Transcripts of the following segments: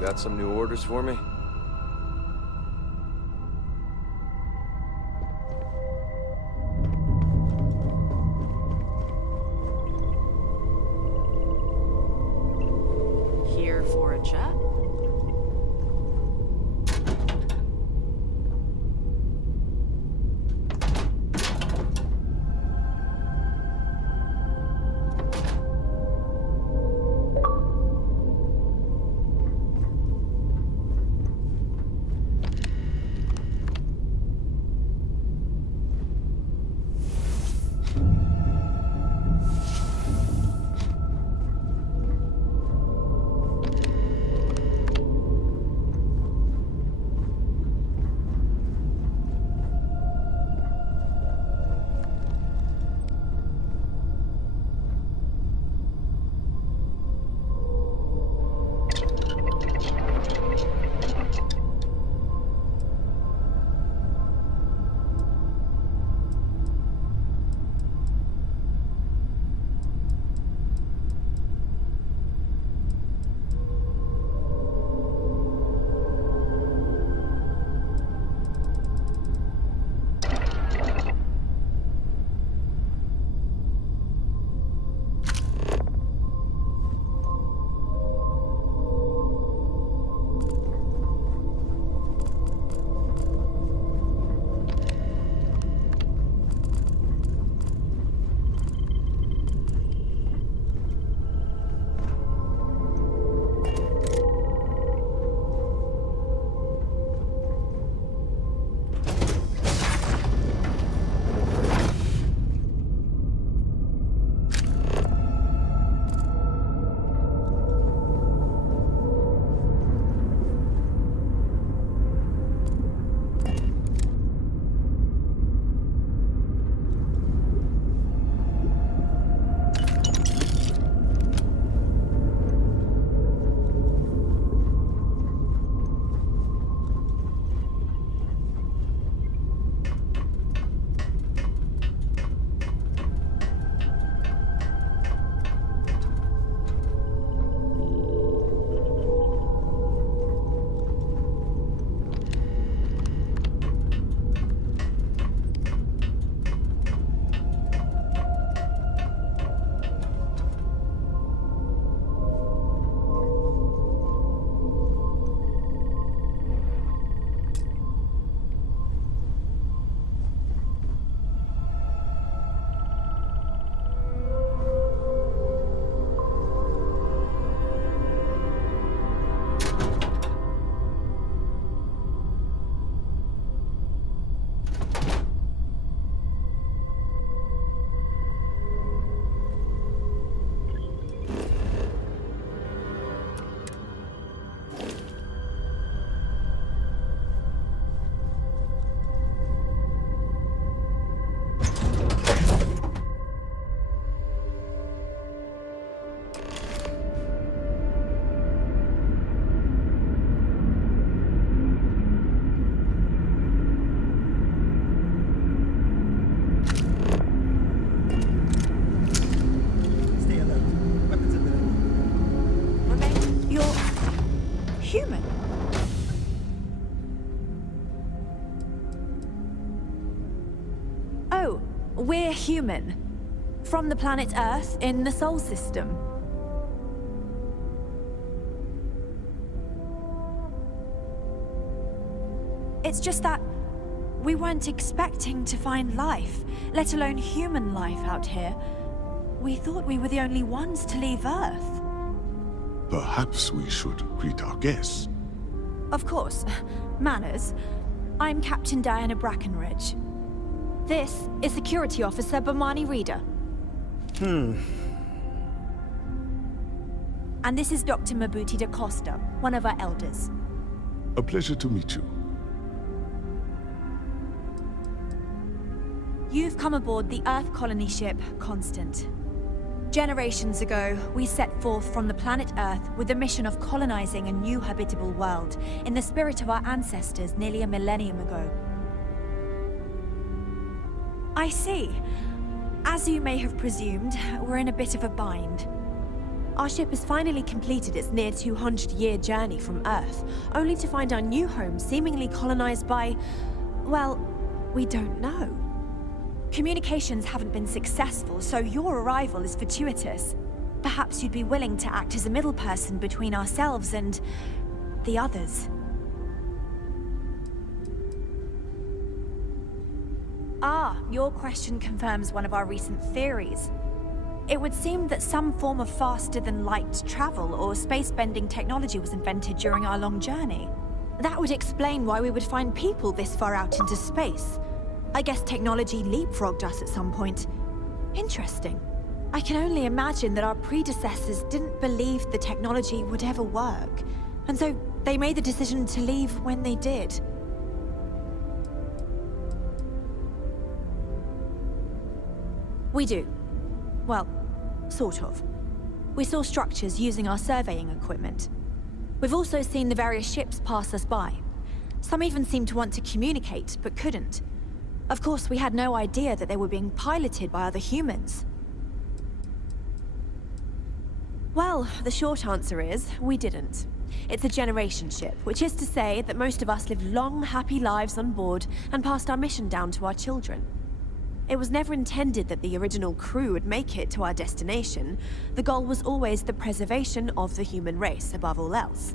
Got some new orders for me? Here for a chat? human. Oh, we're human. From the planet Earth in the Sol system. It's just that we weren't expecting to find life, let alone human life out here. We thought we were the only ones to leave Earth. Perhaps we should greet our guests. Of course. Manners. I'm Captain Diana Brackenridge. This is Security Officer Bomani Reader. And this is Dr. Mabuti da Costa, one of our elders. A pleasure to meet you. You've come aboard the Earth colony ship Constant. Generations ago, we set forth from the planet Earth with the mission of colonizing a new habitable world in the spirit of our ancestors nearly a millennium ago. I see. As you may have presumed, we're in a bit of a bind. Our ship has finally completed its near 200-year journey from Earth, only to find our new home seemingly colonized by... well, we don't know. Communications haven't been successful, so your arrival is fortuitous. Perhaps you'd be willing to act as a middle person between ourselves and... the others. Ah, your question confirms one of our recent theories. It would seem that some form of faster-than-light travel or space-bending technology was invented during our long journey. That would explain why we would find people this far out into space. I guess technology leapfrogged us at some point. Interesting. I can only imagine that our predecessors didn't believe the technology would ever work, and so they made the decision to leave when they did. We do. Well, sort of. We saw structures using our surveying equipment. We've also seen the various ships pass us by. Some even seemed to want to communicate, but couldn't. Of course, we had no idea that they were being piloted by other humans. Well, the short answer is, we didn't. It's a generation ship, which is to say that most of us lived long, happy lives on board and passed our mission down to our children. It was never intended that the original crew would make it to our destination. The goal was always the preservation of the human race above all else.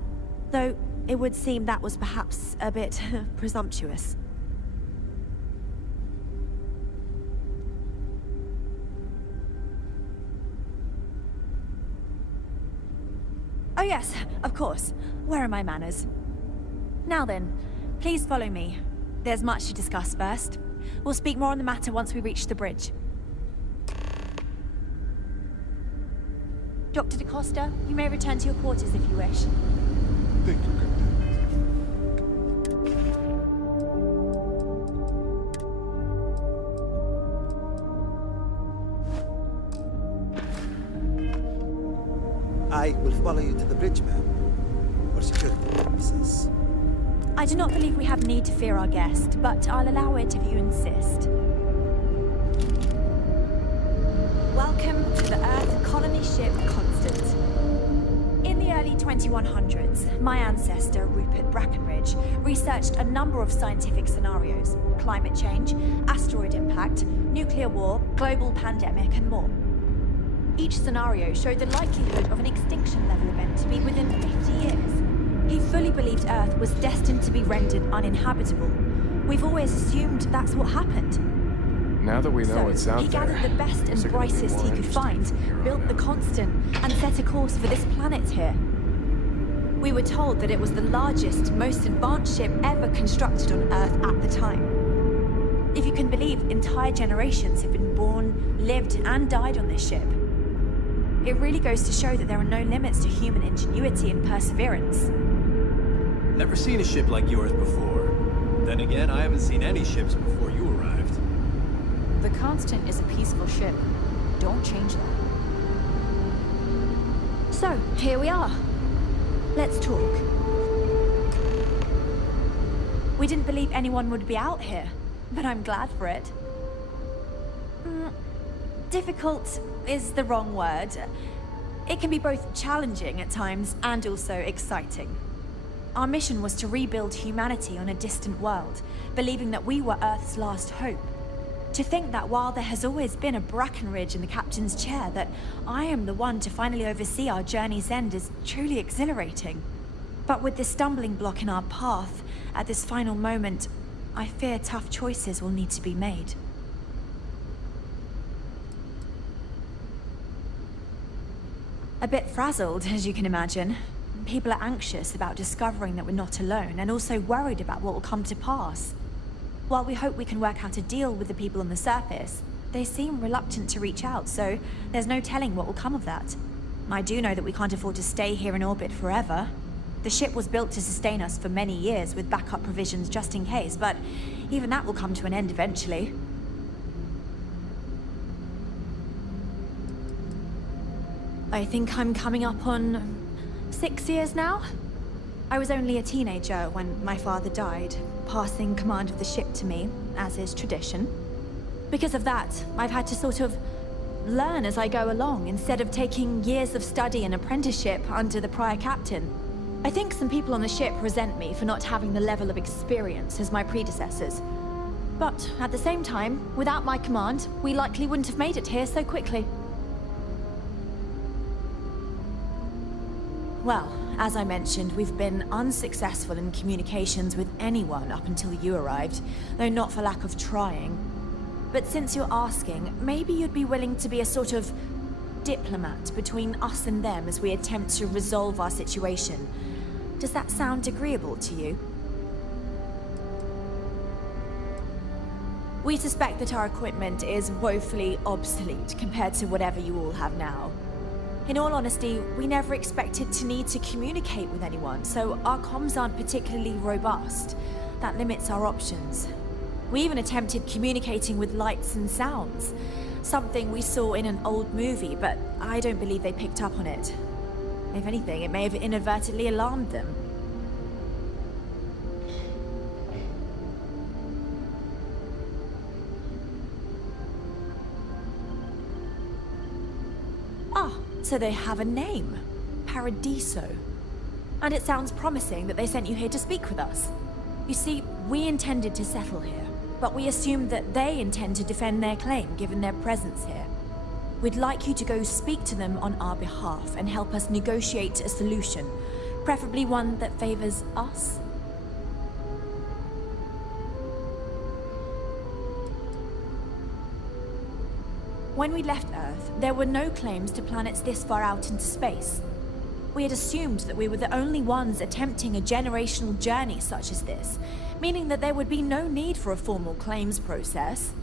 Though, it would seem that was perhaps a bit presumptuous. Oh yes, of course. Where are my manners? Now then, please follow me. There's much to discuss first. We'll speak more on the matter once we reach the bridge. Dr. DaCosta, you may return to your quarters if you wish. Thank you, Captain. I will follow you to the bridge, ma'am. For security purposes. I do not believe we have need to fear our guest, but I'll allow it if you insist. Welcome to the Earth colony ship Constant. In the early 2100s, my ancestor, Rupert Brackenridge, researched a number of scientific scenarios: climate change, asteroid impact, nuclear war, global pandemic, and more. Each scenario showed the likelihood of an extinction-level event to be within 50 years. He fully believed Earth was destined to be rendered uninhabitable. We've always assumed that's what happened. Now that we know it's out he there, gathered the best and brightest he could find, built the Constant, and set a course for this planet here. We were told that it was the largest, most advanced ship ever constructed on Earth at the time. If you can believe, entire generations have been born, lived, and died on this ship. It really goes to show that there are no limits to human ingenuity and perseverance. Never seen a ship like yours before. Then again, I haven't seen any ships before you arrived. The Constant is a peaceful ship. Don't change that. So, here we are. Let's talk. We didn't believe anyone would be out here, but I'm glad for it. Difficult is the wrong word. It can be both challenging at times and also exciting. Our mission was to rebuild humanity on a distant world, believing that we were Earth's last hope. To think that while there has always been a Brackenridge in the captain's chair, that I am the one to finally oversee our journey's end is truly exhilarating. But with this stumbling block in our path, at this final moment, I fear tough choices will need to be made. A bit frazzled, as you can imagine. People are anxious about discovering that we're not alone, and also worried about what will come to pass. While we hope we can work out a deal with the people on the surface, they seem reluctant to reach out, so there's no telling what will come of that. I do know that we can't afford to stay here in orbit forever. The ship was built to sustain us for many years with backup provisions just in case, but even that will come to an end eventually. I think I'm coming up on 6 years now? I was only a teenager when my father died, passing command of the ship to me, as is tradition. Because of that, I've had to sort of learn as I go along instead of taking years of study and apprenticeship under the prior captain. I think some people on the ship resent me for not having the level of experience as my predecessors. But at the same time, without my command, we likely wouldn't have made it here so quickly. Well, as I mentioned, we've been unsuccessful in communications with anyone up until you arrived, though not for lack of trying. But since you're asking, maybe you'd be willing to be a sort of diplomat between us and them as we attempt to resolve our situation. Does that sound agreeable to you? We suspect that our equipment is woefully obsolete compared to whatever you all have now. In all honesty, we never expected to need to communicate with anyone, so our comms aren't particularly robust. That limits our options. We even attempted communicating with lights and sounds, something we saw in an old movie, but I don't believe they picked up on it. If anything, it may have inadvertently alarmed them. So they have a name. Paradiso. And it sounds promising that they sent you here to speak with us. You see, we intended to settle here, but we assumed that they intend to defend their claim given their presence here. We'd like you to go speak to them on our behalf and help us negotiate a solution, preferably one that favors us. When we left Earth, there were no claims to planets this far out into space. We had assumed that we were the only ones attempting a generational journey such as this, meaning that there would be no need for a formal claims process.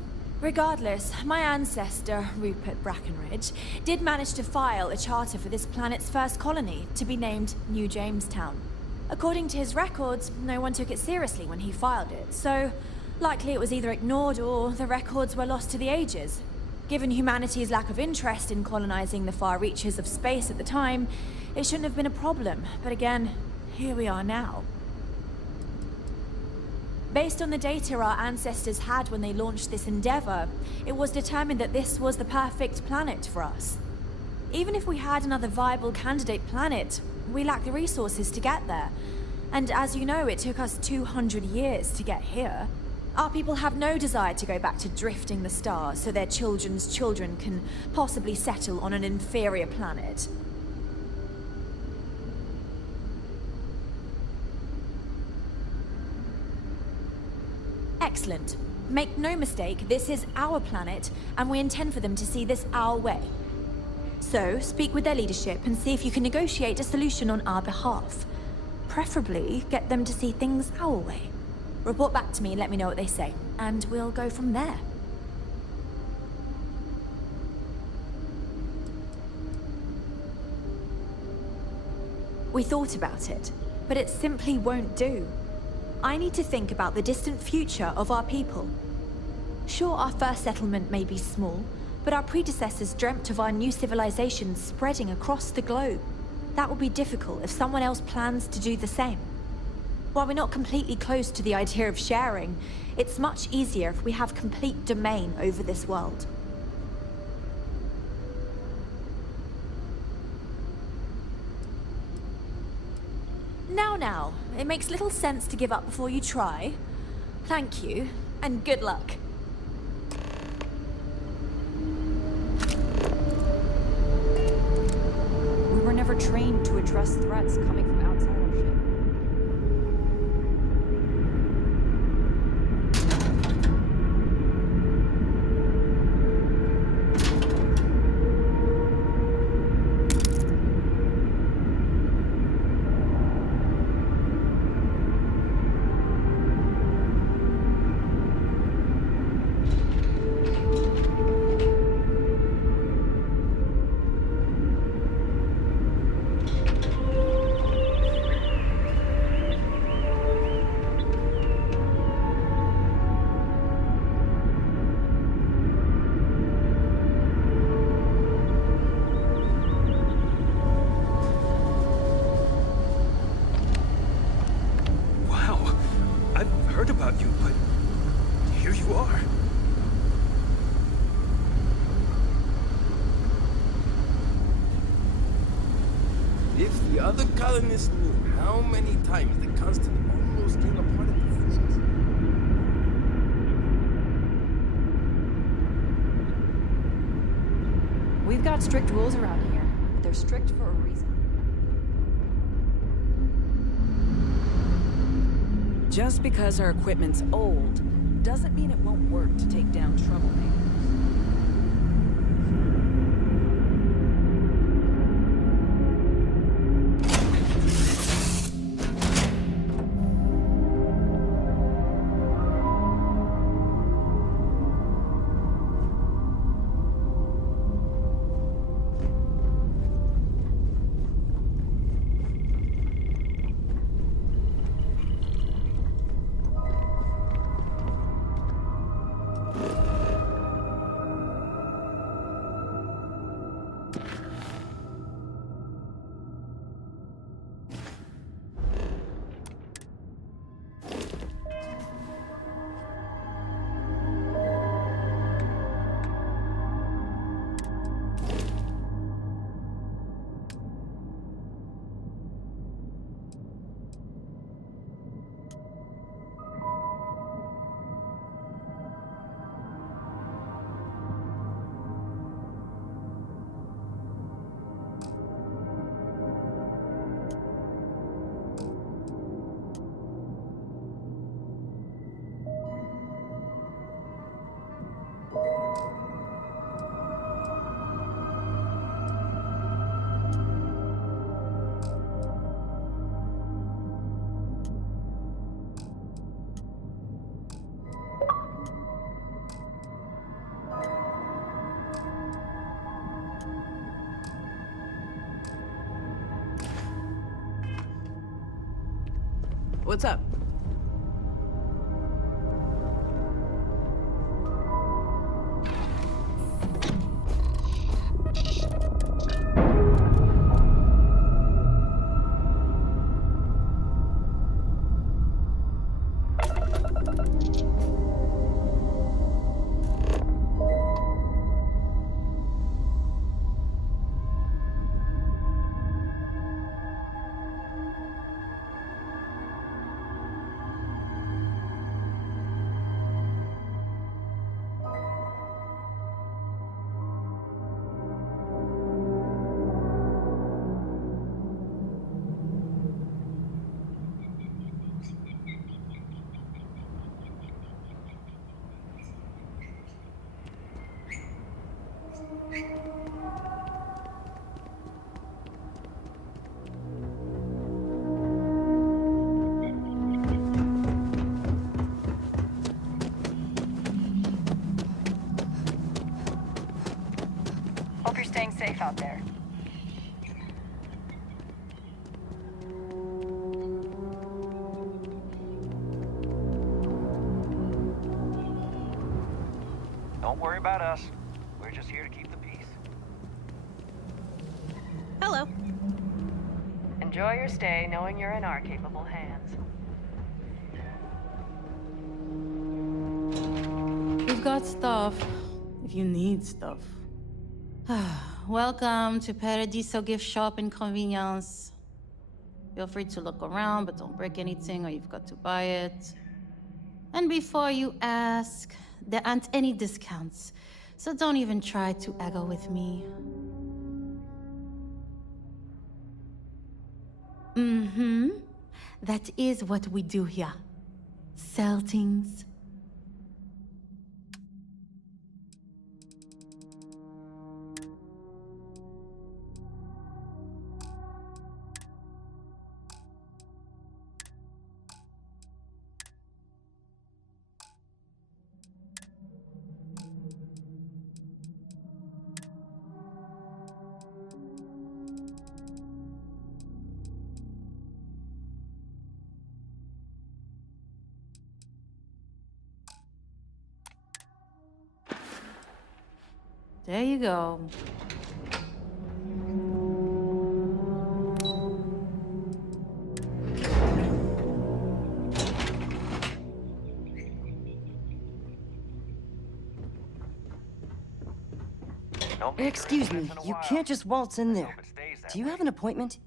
Regardless, my ancestor, Rupert Brackenridge, did manage to file a charter for this planet's first colony, to be named New Jamestown. According to his records, no one took it seriously when he filed it, so likely it was either ignored or the records were lost to the ages. Given humanity's lack of interest in colonizing the far reaches of space at the time, it shouldn't have been a problem, but again, here we are now. Based on the data our ancestors had when they launched this endeavor, it was determined that this was the perfect planet for us. Even if we had another viable candidate planet, we lack the resources to get there. And as you know, it took us 200 years to get here. Our people have no desire to go back to drifting the stars so their children's children can possibly settle on an inferior planet. Excellent. Make no mistake, this is our planet, and we intend for them to see this our way. So, speak with their leadership and see if you can negotiate a solution on our behalf. Preferably, get them to see things our way. Report back to me and let me know what they say, and we'll go from there. We thought about it, but it simply won't do. I need to think about the distant future of our people. Sure, our first settlement may be small, but our predecessors dreamt of our new civilization spreading across the globe. That will be difficult if someone else plans to do the same. While we're not completely close to the idea of sharing, it's much easier if we have complete domain over this world. Now, it makes little sense to give up before you try. Thank you, and good luck. We were never trained to address threats coming from outside our ship. other colonists knew how many times the Constant almost came apart at the seams. We've got strict rules around here, but they're strict for a reason. Just because our equipment's old, doesn't mean it won't work to take down troublemakers. What's up? Hope you're staying safe out there. Don't worry about us. We're just here to keep the peace. Hello. Enjoy your stay knowing you're in our capable hands. We've got stuff, if you need stuff. Welcome to Paradiso Gift Shop and Convenience. Feel free to look around, but don't break anything or you've got to buy it. And before you ask, there aren't any discounts, so don't even try to haggle with me. That is what we do here. Sell things. There you go. No Excuse me, you can't just waltz in there. Do you have an appointment?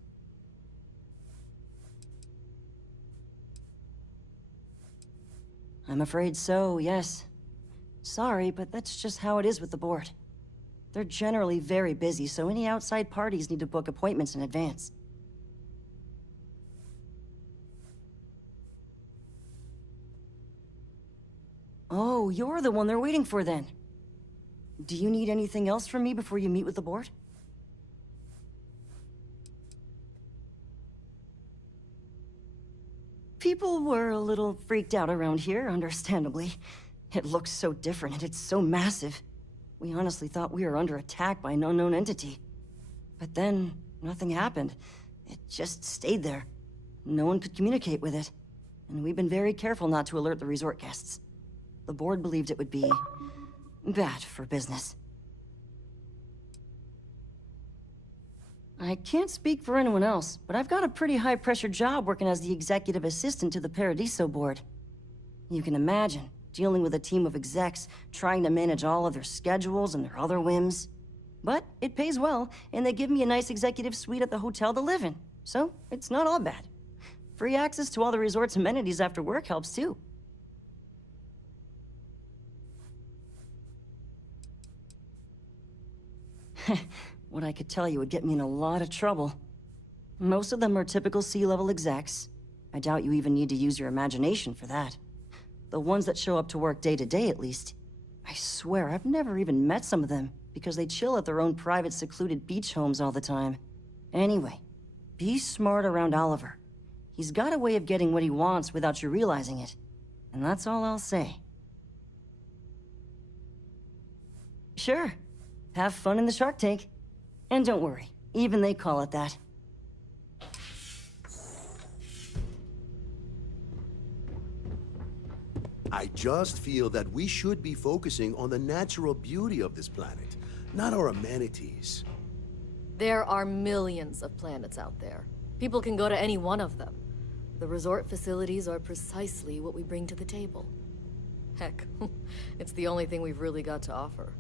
I'm afraid so, yes. Sorry, but that's just how it is with the board. They're generally very busy, so any outside parties need to book appointments in advance. Oh, you're the one they're waiting for then. Do you need anything else from me before you meet with the board? People were a little freaked out around here, understandably. It looks so different and it's so massive. We honestly thought we were under attack by an unknown entity. But then, nothing happened. It just stayed there. No one could communicate with it. And we've been very careful not to alert the resort guests. The board believed it would be bad for business. I can't speak for anyone else, but I've got a pretty high-pressure job working as the executive assistant to the Paradiso board. You can imagine, dealing with a team of execs, trying to manage all of their schedules and their other whims. But it pays well, and they give me a nice executive suite at the hotel to live in. So, it's not all bad. Free access to all the resort's amenities after work helps too. What I could tell you would get me in a lot of trouble. Most of them are typical C-level execs. I doubt you even need to use your imagination for that. The ones that show up to work day to day, at least. I swear, I've never even met some of them, because they chill at their own private, secluded beach homes all the time. Anyway, be smart around Oliver. He's got a way of getting what he wants without you realizing it. And that's all I'll say. Sure. Have fun in the shark tank. And don't worry, even they call it that. I just feel that we should be focusing on the natural beauty of this planet, not our amenities. There are millions of planets out there. People can go to any one of them. The resort facilities are precisely what we bring to the table. Heck, it's the only thing we've really got to offer.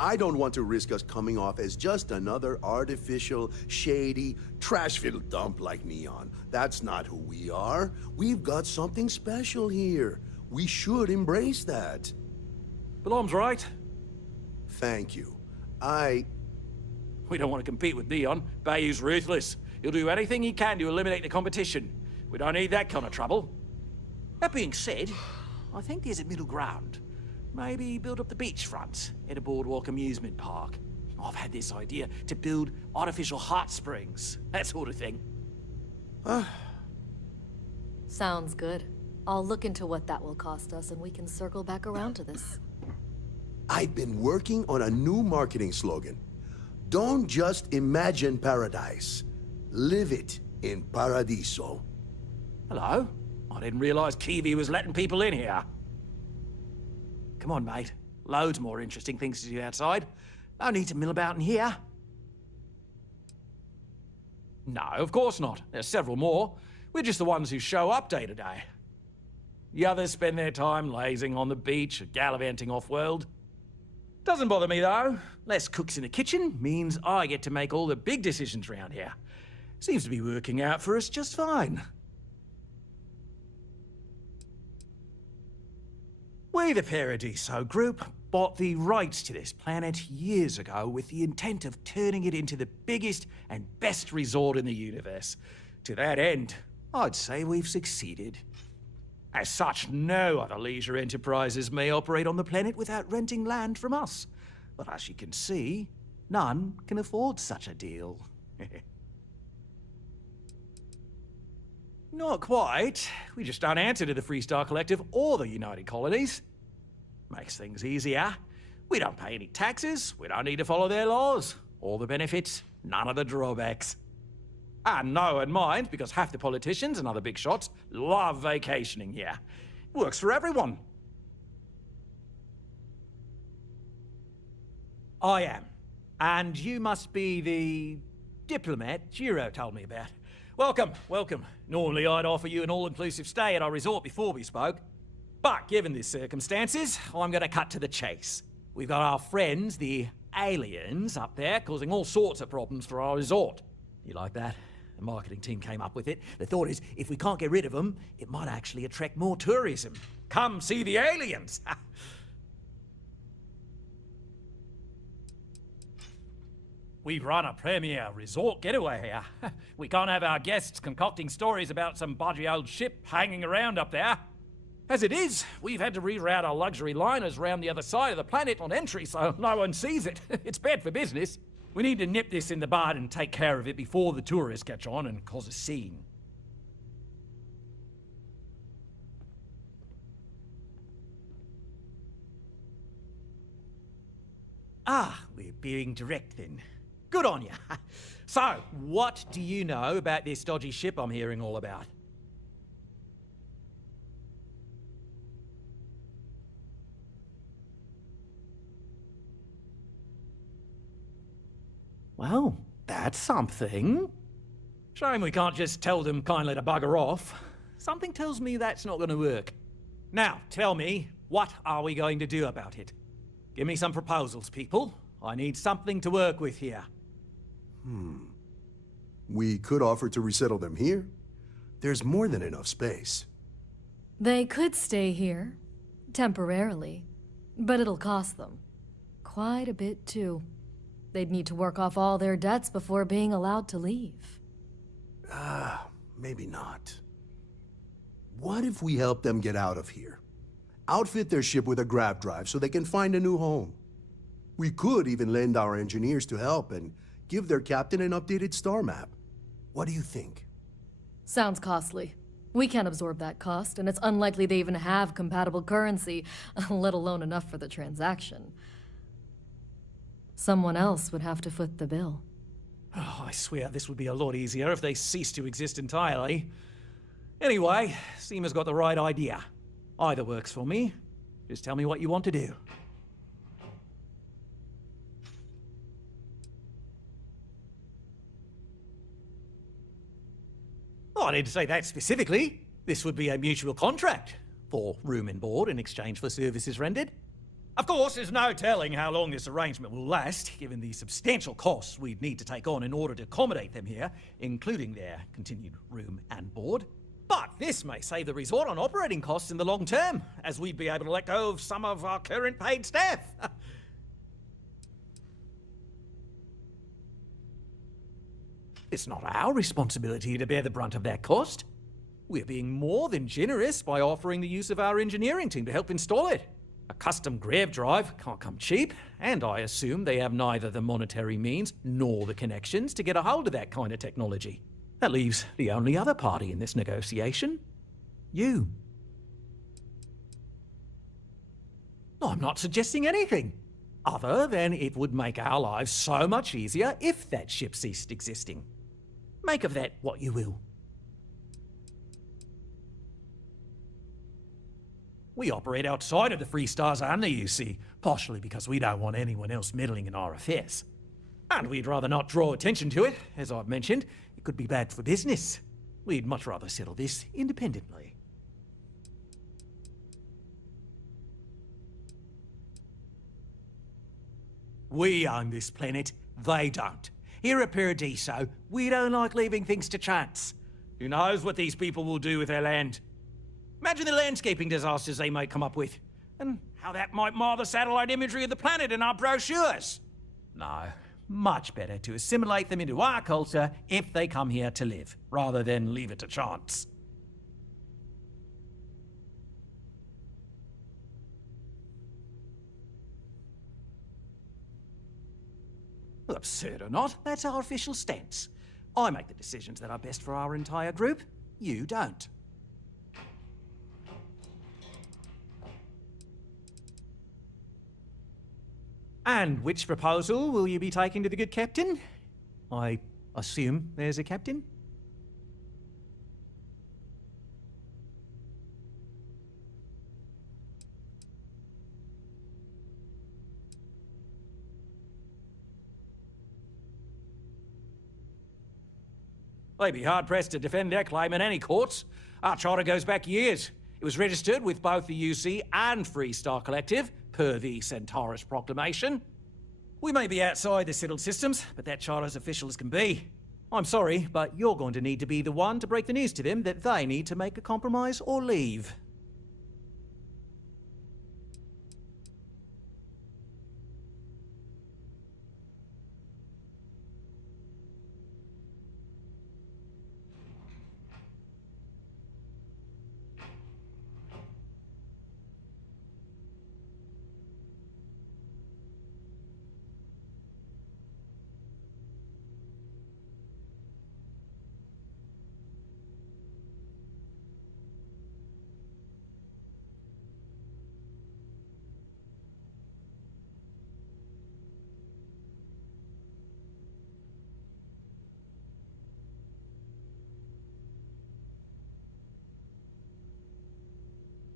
I don't want to risk us coming off as just another artificial, shady, trash-filled dump like Neon. That's not who we are. We've got something special here. We should embrace that. Belom's right. Thank you. We don't want to compete with Neon. Bayou's ruthless. He'll do anything he can to eliminate the competition. We don't need that kind of trouble. That being said, I think there's a middle ground. Maybe build up the beachfront at a boardwalk amusement park. I've had this idea to build artificial hot springs, that sort of thing. Sounds good. I'll look into what that will cost us and we can circle back around to this. I've been working on a new marketing slogan. Don't just imagine paradise. Live it in Paradiso. Hello? I didn't realize Kiwi was letting people in here. Come on, mate. Loads more interesting things to do outside. No need to mill about in here. No, of course not. There's several more. We're just the ones who show up day to day. The others spend their time lazing on the beach or gallivanting off-world. Doesn't bother me, though. Less cooks in the kitchen means I get to make all the big decisions around here. Seems to be working out for us just fine. We, the Paradiso Group, bought the rights to this planet years ago with the intent of turning it into the biggest and best resort in the universe. To that end, I'd say we've succeeded. As such, no other leisure enterprises may operate on the planet without renting land from us. But as you can see, none can afford such a deal. Not quite. We just don't answer to the Freestar Collective or the United Colonies. Makes things easier. We don't pay any taxes, we don't need to follow their laws. All the benefits, none of the drawbacks. And no one minds, because half the politicians and other big shots love vacationing here. Works for everyone. I am. And you must be the diplomat Jiro told me about. Welcome, welcome. Normally I'd offer you an all-inclusive stay at our resort before we spoke. But given the circumstances, I'm going to cut to the chase. We've got our friends, the aliens, up there, causing all sorts of problems for our resort. You like that? The marketing team came up with it. The thought is, if we can't get rid of them, it might actually attract more tourism. Come see the aliens! We run a premier resort getaway here. We can't have our guests concocting stories about some bodgy old ship hanging around up there. As it is, we've had to reroute our luxury liners round the other side of the planet on entry so no one sees it. It's bad for business. We need to nip this in the bud and take care of it before the tourists catch on and cause a scene. Ah, we're being direct then. Good on you. So, what do you know about this dodgy ship I'm hearing all about? Well, that's something. Shame we can't just tell them kindly to bugger off. Something tells me that's not going to work. Now, tell me, what are we going to do about it? Give me some proposals, people. I need something to work with here. We could offer to resettle them here. There's more than enough space. They could stay here, temporarily, but it'll cost them. Quite a bit, too. They'd need to work off all their debts before being allowed to leave. Maybe not. What if we help them get out of here? Outfit their ship with a grav drive so they can find a new home. We could even lend our engineers to help and give their captain an updated star map. What do you think? Sounds costly. We can't absorb that cost, and it's unlikely they even have compatible currency, let alone enough for the transaction. Someone else would have to foot the bill. Oh, I swear this would be a lot easier if they ceased to exist entirely. Anyway, Seema's got the right idea. Either works for me. Just tell me what you want to do. Oh, I didn't say that specifically. This would be a mutual contract for room and board in exchange for services rendered. Of course, there's no telling how long this arrangement will last, given the substantial costs we'd need to take on in order to accommodate them here, including their continued room and board. But this may save the resort on operating costs in the long term, as we'd be able to let go of some of our current paid staff. It's not our responsibility to bear the brunt of that cost. We're being more than generous by offering the use of our engineering team to help install it. A custom grav drive can't come cheap, and I assume they have neither the monetary means nor the connections to get a hold of that kind of technology. That leaves the only other party in this negotiation. You. No, I'm not suggesting anything, other than it would make our lives so much easier if that ship ceased existing. Make of that what you will. We operate outside of the Free Stars only, you see, partially because we don't want anyone else meddling in our affairs. And we'd rather not draw attention to it. As I've mentioned, it could be bad for business. We'd much rather settle this independently. We own this planet, they don't. Here at Paradiso, we don't like leaving things to chance. Who knows what these people will do with their land? Imagine the landscaping disasters they might come up with, and how that might mar the satellite imagery of the planet in our brochures. No, much better to assimilate them into our culture if they come here to live, rather than leave it to chance. Well, absurd or not, that's our official stance. I make the decisions that are best for our entire group. You don't. And which proposal will you be taking to the good captain? I assume there's a captain? They'd be hard-pressed to defend their claim in any courts. Our charter goes back years. It was registered with both the UC and Free Star Collective, per the Centaurus Proclamation. We may be outside the settled systems, but that charter's official as can be. I'm sorry, but you're going to need to be the one to break the news to them that they need to make a compromise or leave.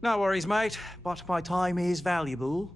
No worries, mate, but my time is valuable.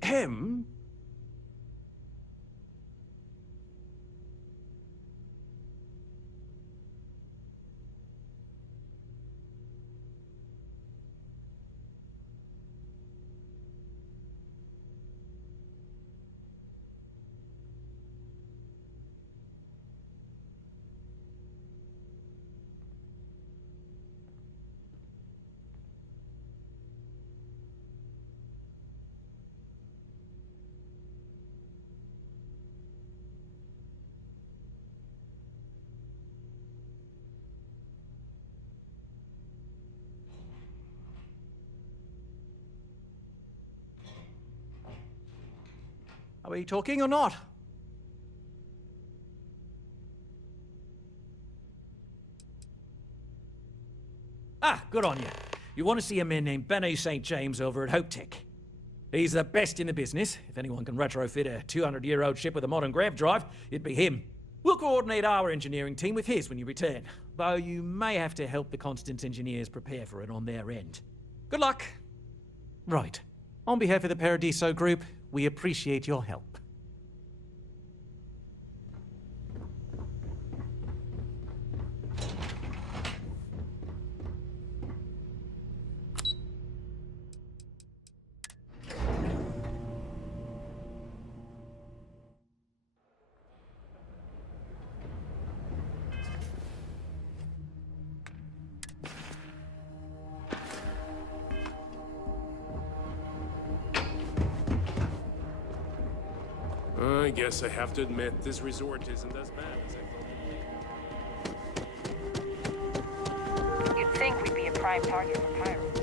Him? Are we talking or not? Ah, good on you. You want to see a man named Benny St. James over at Hope Tech. He's the best in the business. If anyone can retrofit a 200-year-old ship with a modern grav drive, it'd be him. We'll coordinate our engineering team with his when you return, though you may have to help the Constance engineers prepare for it on their end. Good luck. Right. On behalf of the Paradiso Group, we appreciate your help. I guess I have to admit, this resort isn't as bad as I thought. You'd think we'd be a prime target for pirates.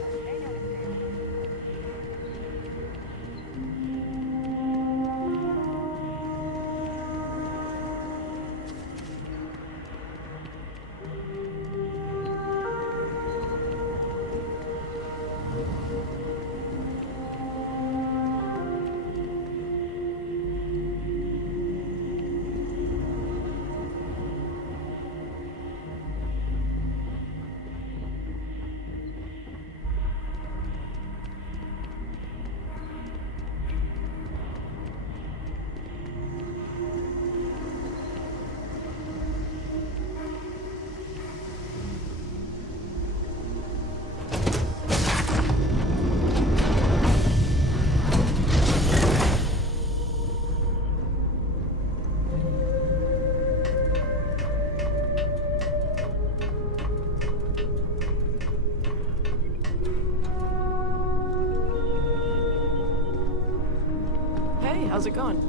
Hey, how's it going?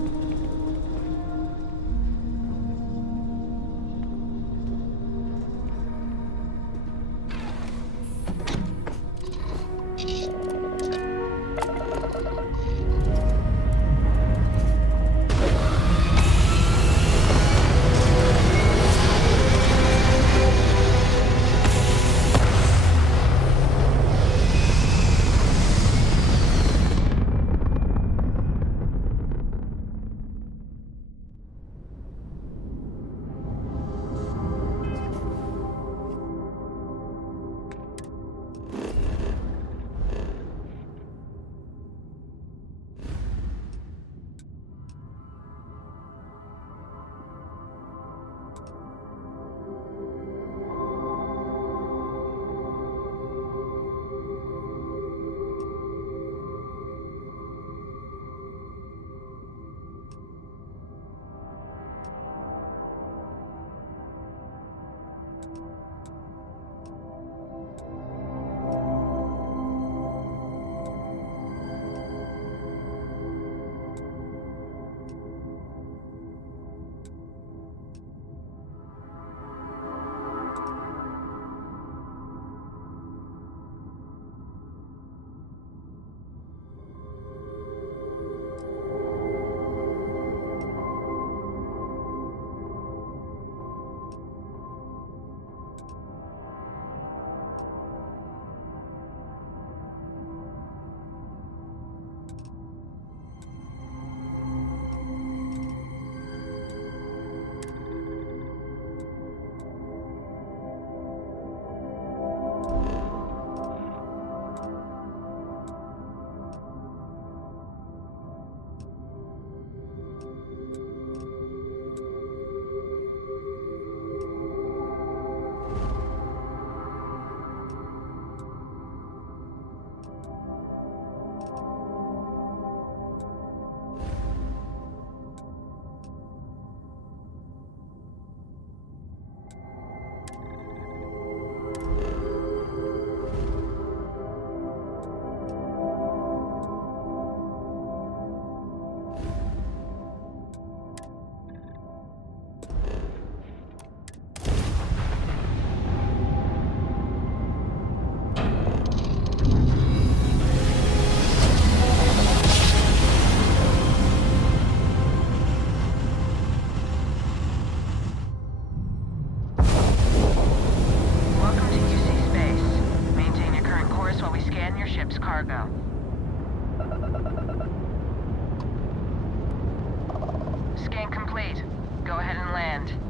end.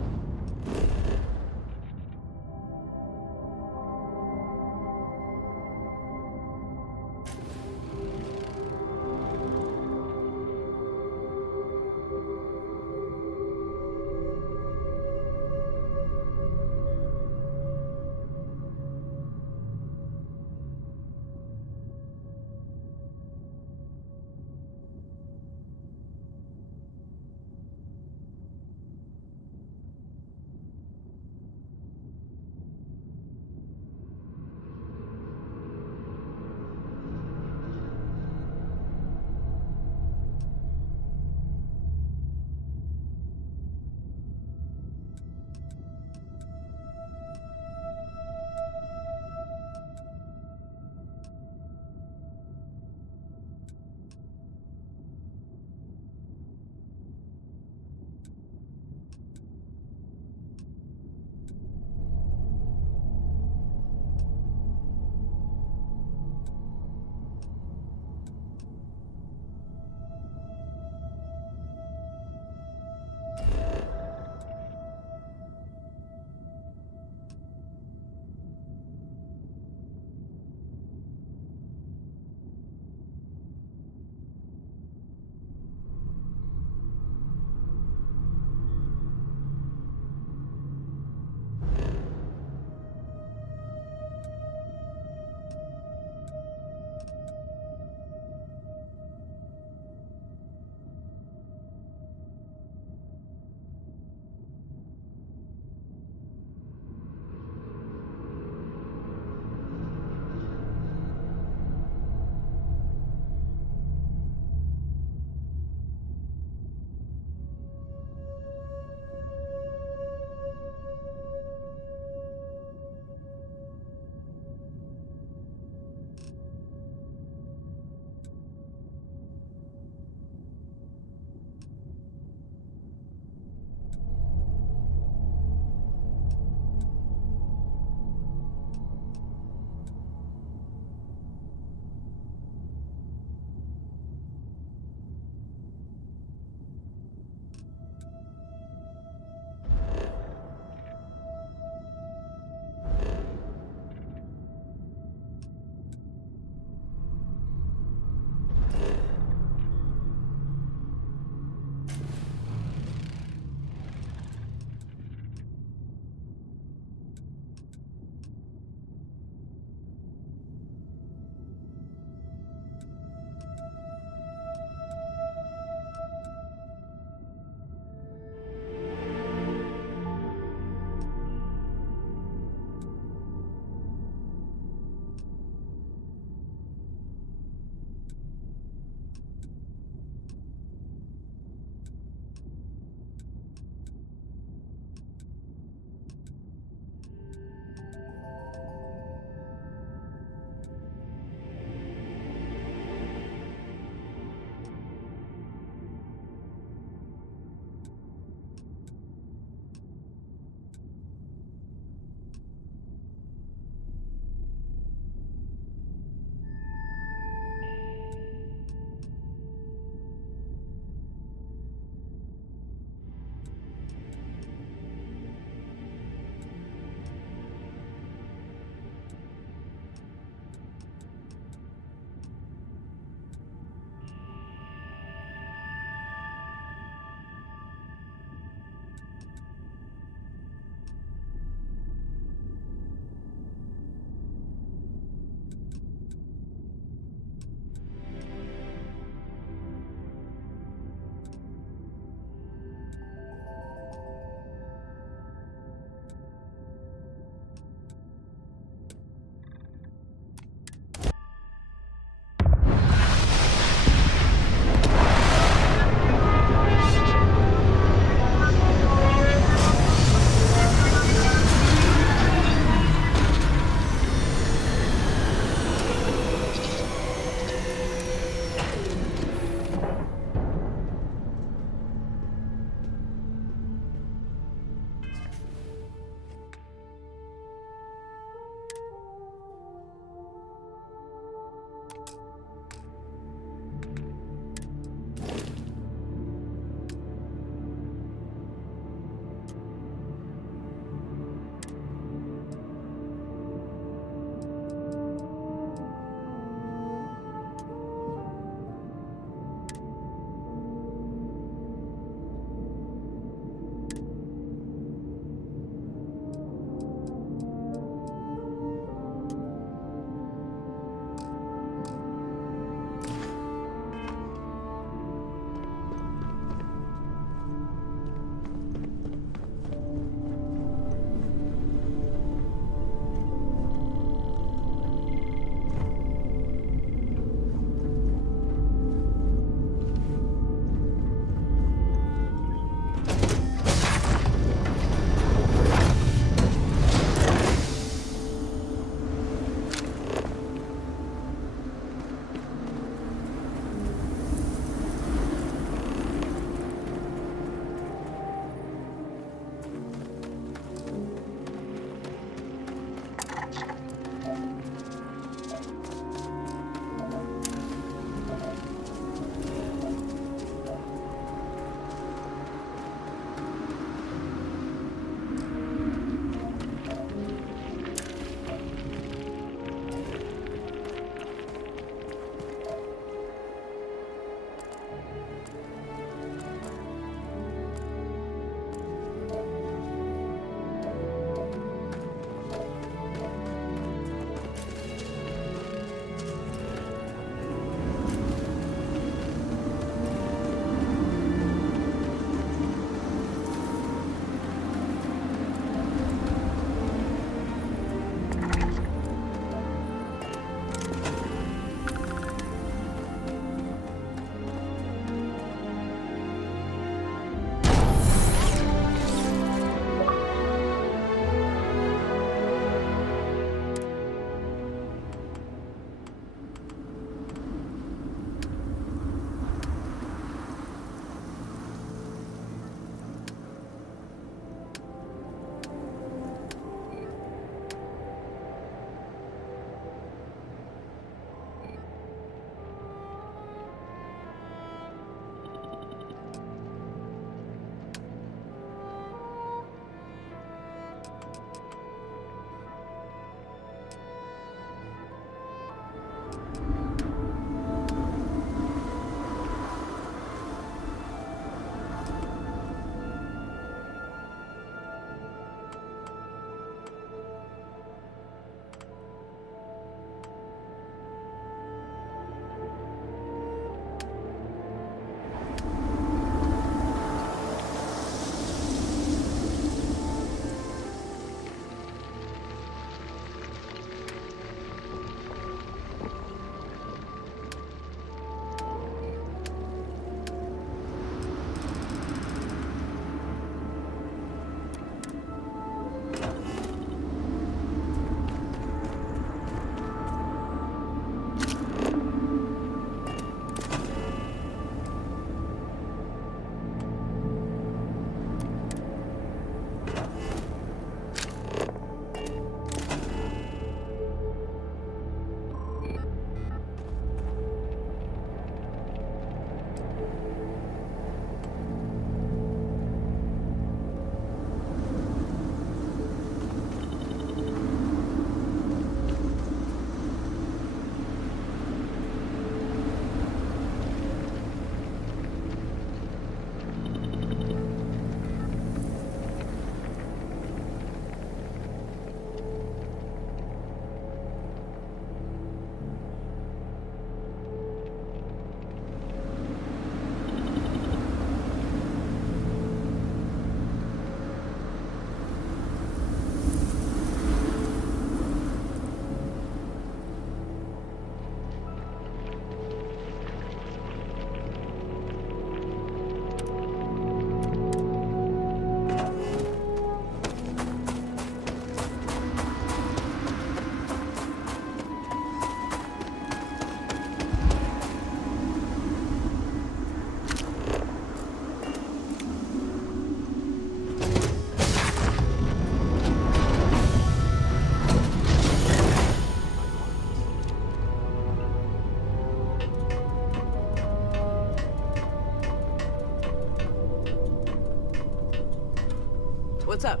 what's up?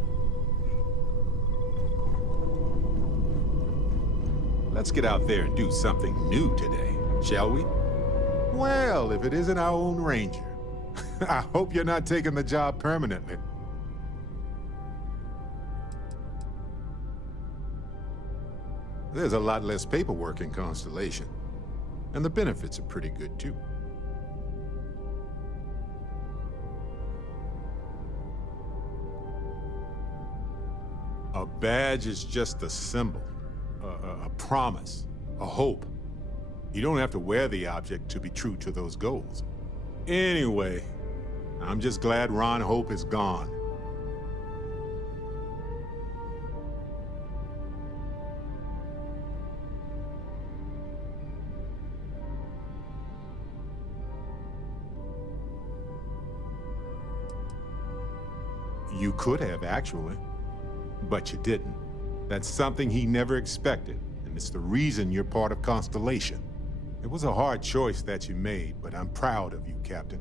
Let's get out there and do something new today, shall we? Well, if it isn't our own ranger. I hope you're not taking the job permanently. There's a lot less paperwork in Constellation. And the benefits are pretty good, too. A badge is just a symbol, a promise, a hope. You don't have to wear the object to be true to those goals. Anyway, I'm just glad Ron Hope is gone. You could have, actually. But you didn't. That's something he never expected, and it's the reason you're part of Constellation. It was a hard choice that you made, but I'm proud of you, Captain.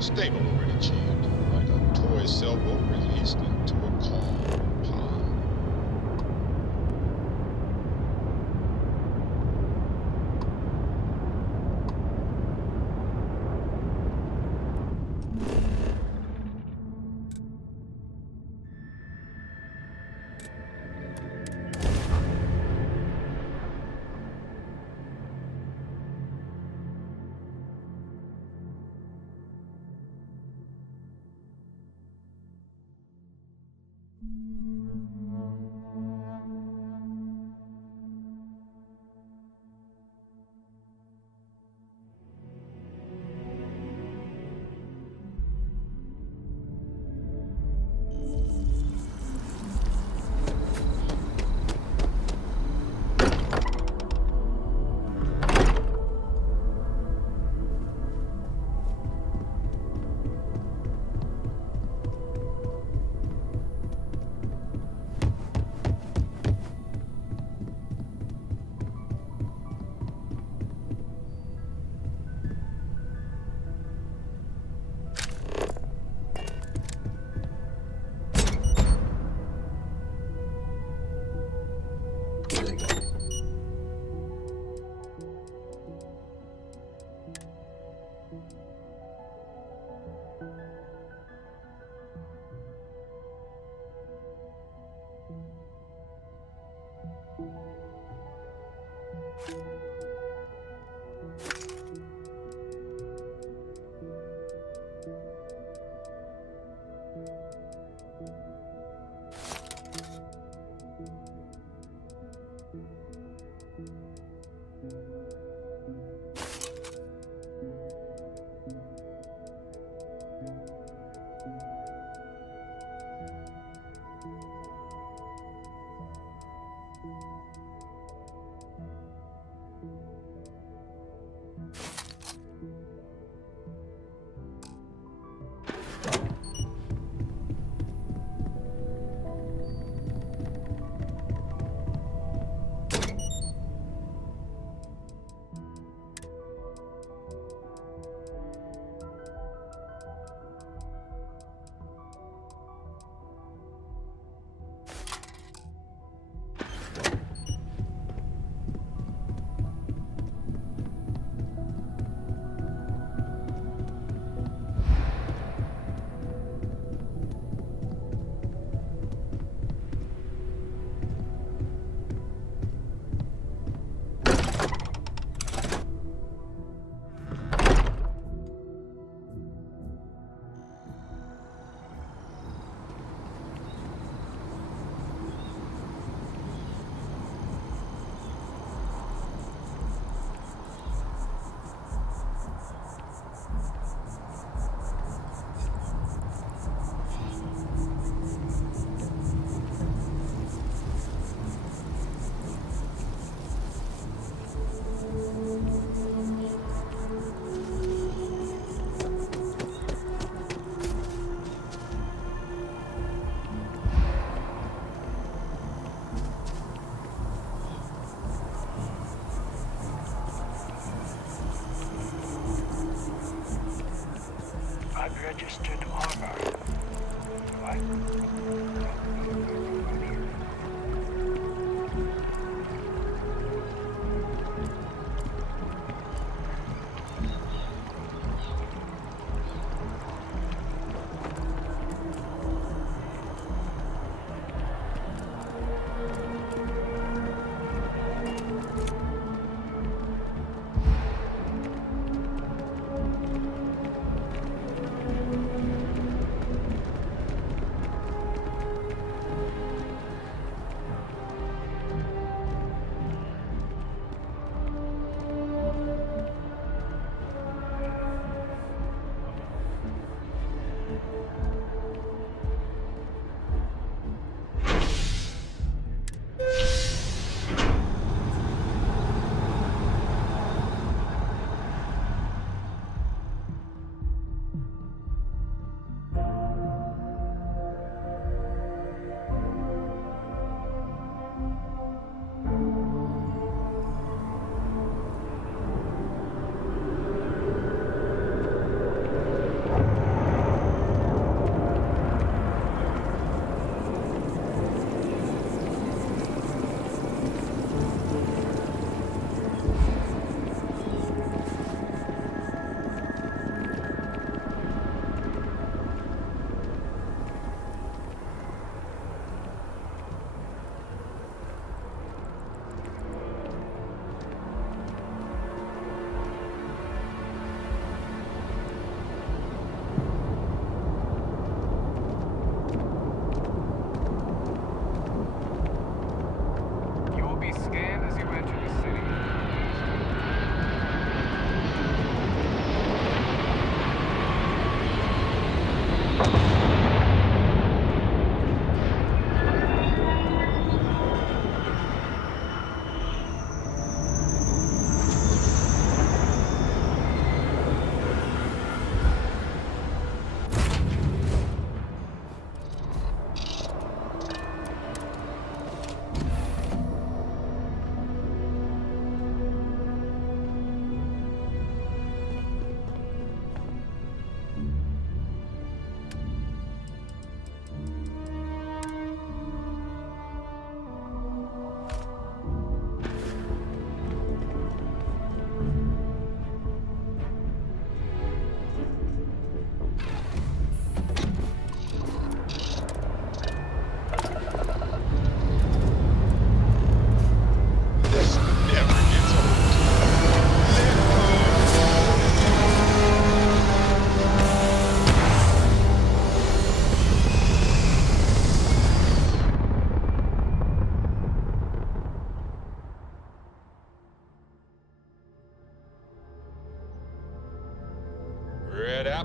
Stable already achieved, like a toy sailboat released into a calm pond.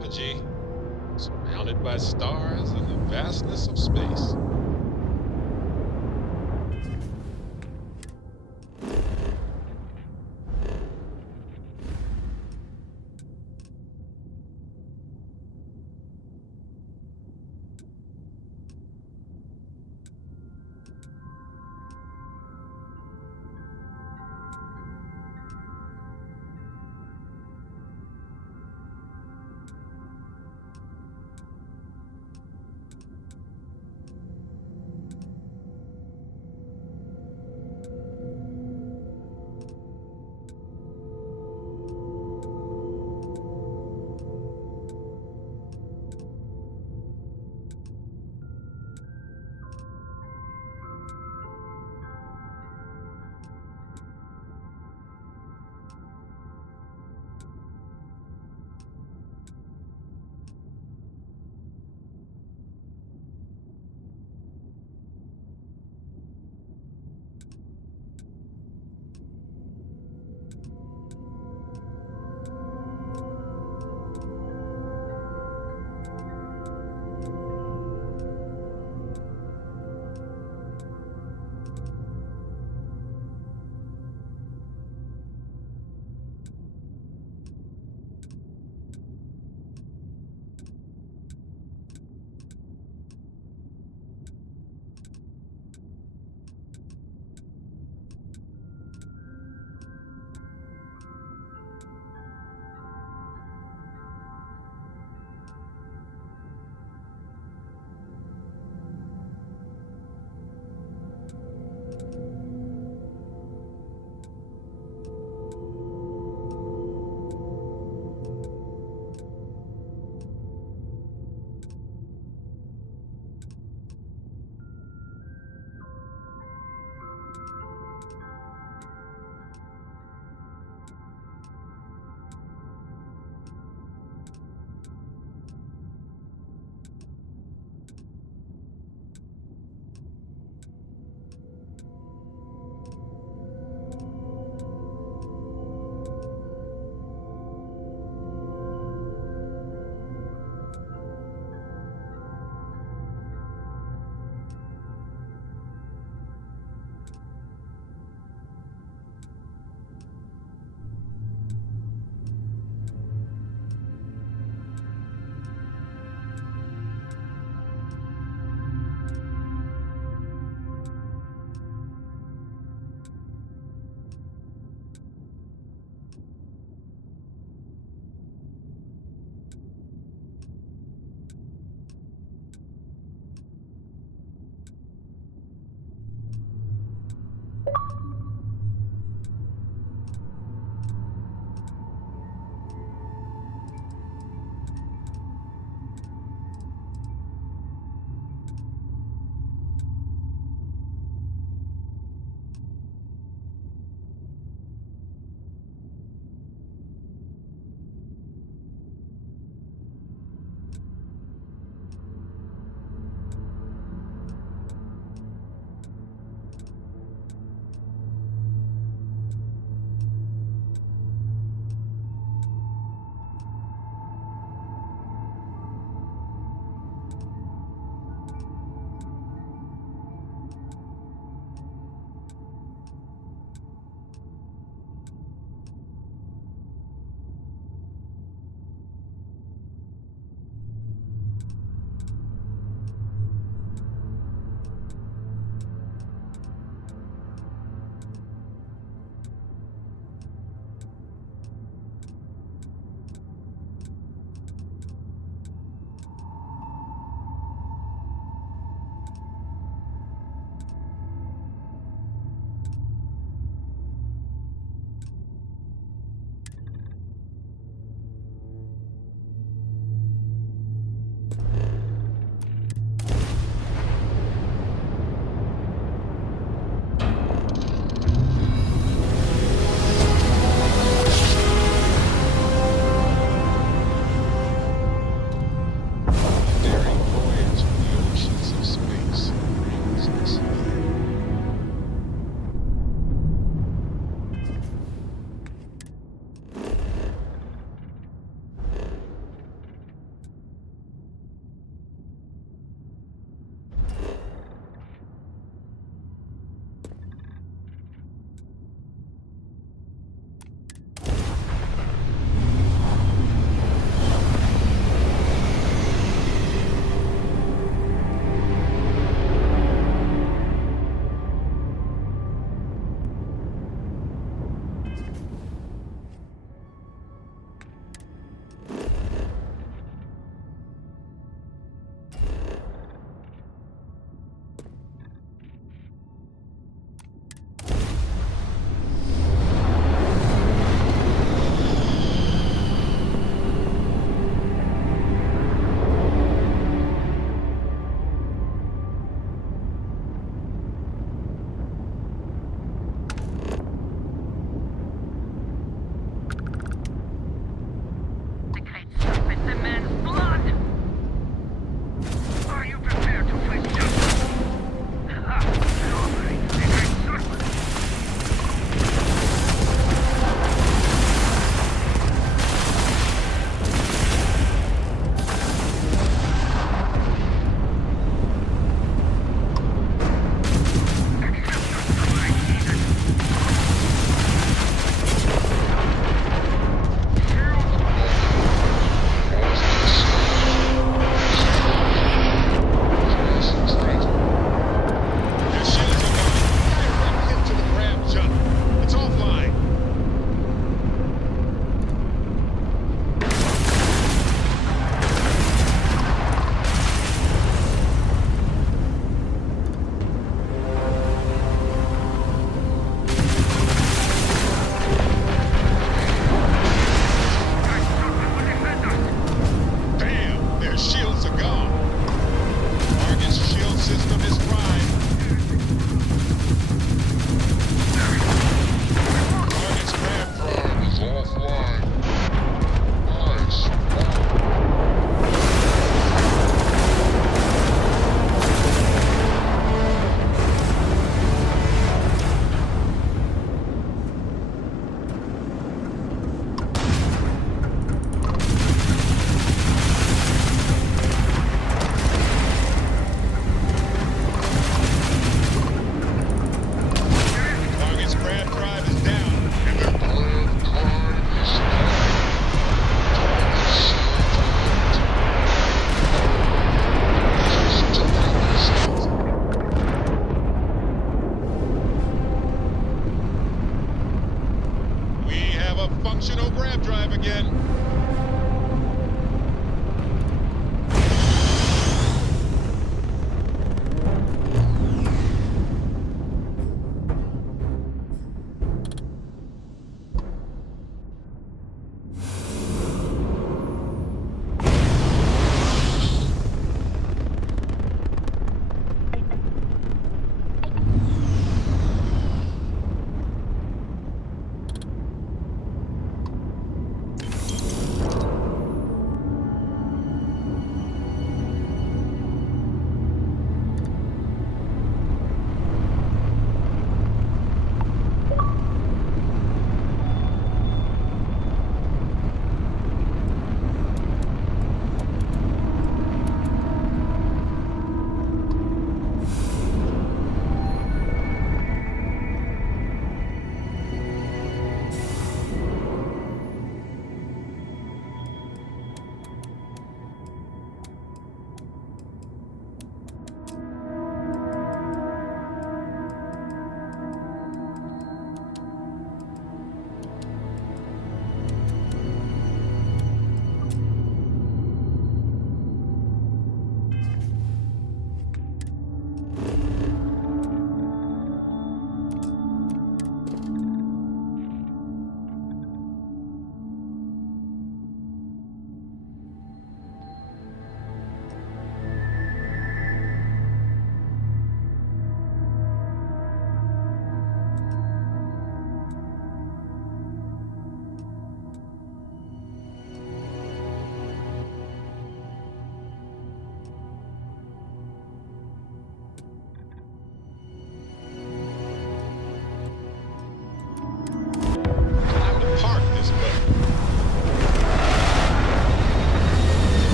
apogee, surrounded by stars and the vastness of space.